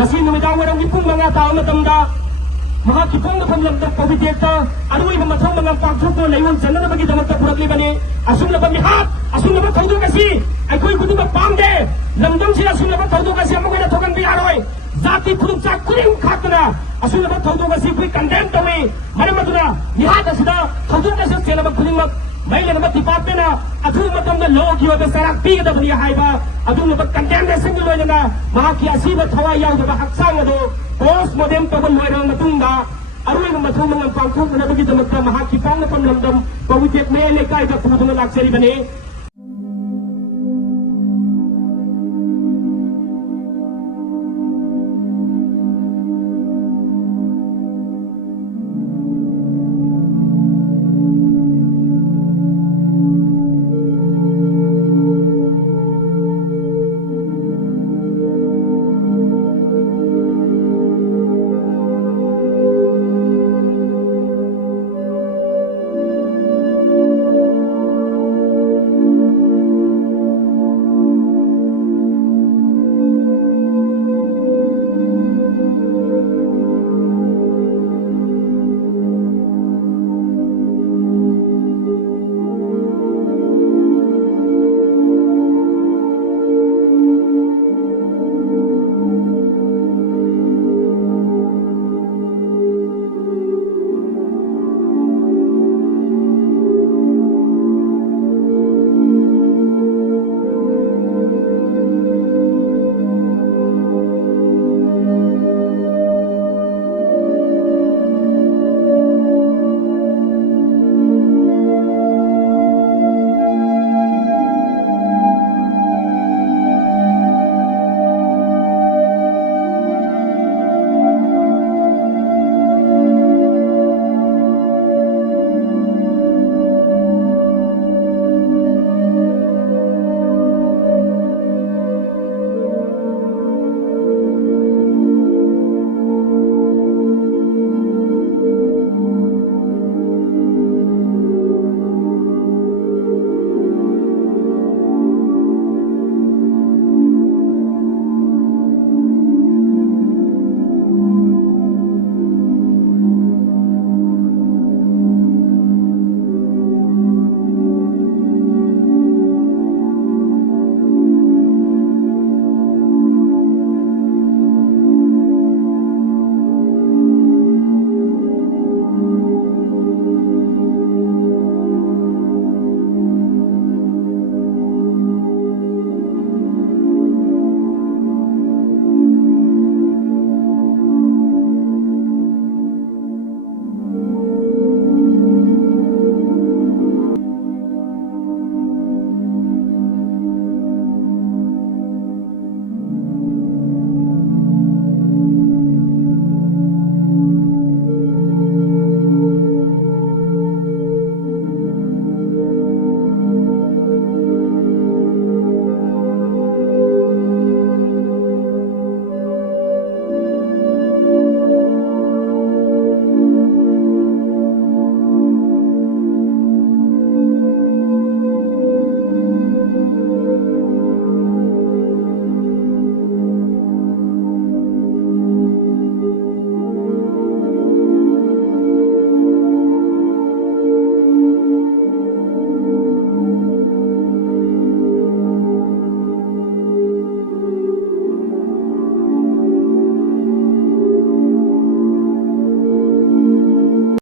ngasi numitang warang ipung mga tao matamda makakipong na pamlamdang pawidekta anu'y mamatong mga pagsup mo layong dyan na bagi damag kapurat libani asung na pamihat asung na pagtawdo kasi ay kuy kudu magpamde lamdang sila asung na pagtawdo kasi ang mga natokan biyaroy zati pulong sak kuring kakana asung na pagtawdo kasi kuy kandem tawi maramado na nihat asida tawdo kasi sila magkuling mag may lang naman department na atong matang na log yun na sarak piga na baliyahay ba atong napagkandem na singuloy na makakiyasi na tawayaw na makaksang na do post modem pabaloy na matunda aroy na matulong ang pangkong na bagay na magkamahakipang na pamlamdam pawidyak may lekay na puto na laksari ba ni